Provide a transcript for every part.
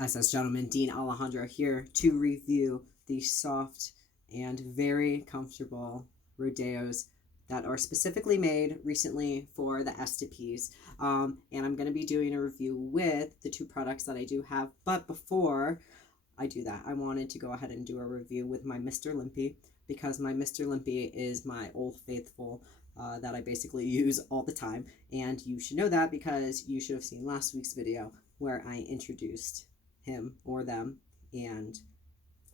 SS Gentleman Dean Alejandro here to review the soft and very comfortable Rodeos that are specifically made recently for the STPs. And I'm going to be doing a review with the two products that I do have. But before I do that, I wanted to go ahead and do a review with my Mr Limpy, because my Mr Limpy is my old faithful that I basically use all the time. And you should know that because you should have seen last week's video where I introduced him or them and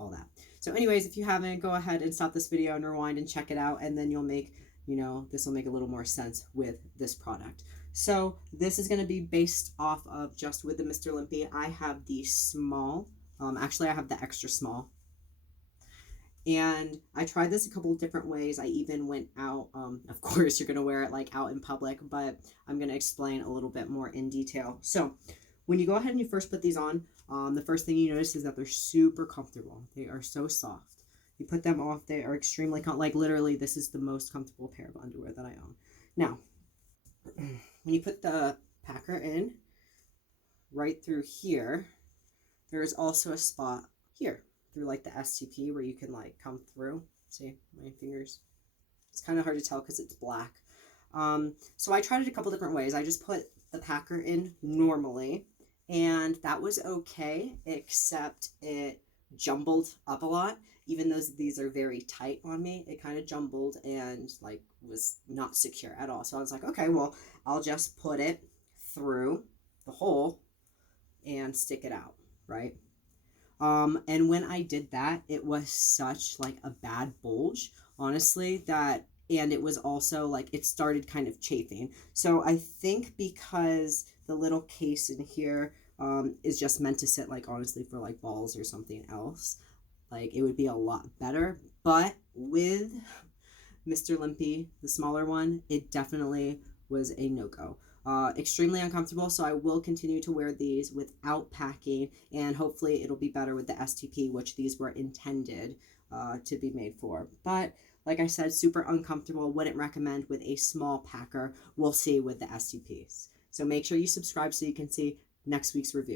all that. So anyways, if you haven't, go ahead and stop this video and rewind and check it out, and then you'll make, this will make a little more sense with this product. So this is going to be based off of just with the Mr Limpy. I have the small, actually I have the extra small, and I tried this a couple of different ways. I even went out, of course you're going to wear it like out in public, but I'm going to explain a little bit more in detail. So when you go ahead and you first put these on, the first thing you notice is that they're super comfortable. They are so soft. You put them off, they are extremely, like literally this is the most comfortable pair of underwear that I own. Now, when you put the packer in, right through here, there is also a spot here through like the STP where you can like come through. See my fingers? It's kind of hard to tell because it's black. So I tried it a couple different ways. I just put the packer in normally, and that was okay, except it jumbled up a lot. Even though these are very tight on me, it kind of jumbled and like was not secure at all. So I was like, okay, well, I'll just put it through the hole and stick it out, right? And when I did that, it was such like a bad bulge, honestly, that, and it was also like, it started kind of chafing. So I think because the little case in here is just meant to sit like, honestly, for like balls or something else, like it would be a lot better. But with Mr Limpy, the smaller one, it definitely was a no-go. Extremely uncomfortable, so I will continue to wear these without packing, and hopefully it'll be better with the STP, which these were intended to be made for. But like I said, super uncomfortable. Wouldn't recommend with a small packer. We'll see with the STPs. So make sure you subscribe so you can see next week's review.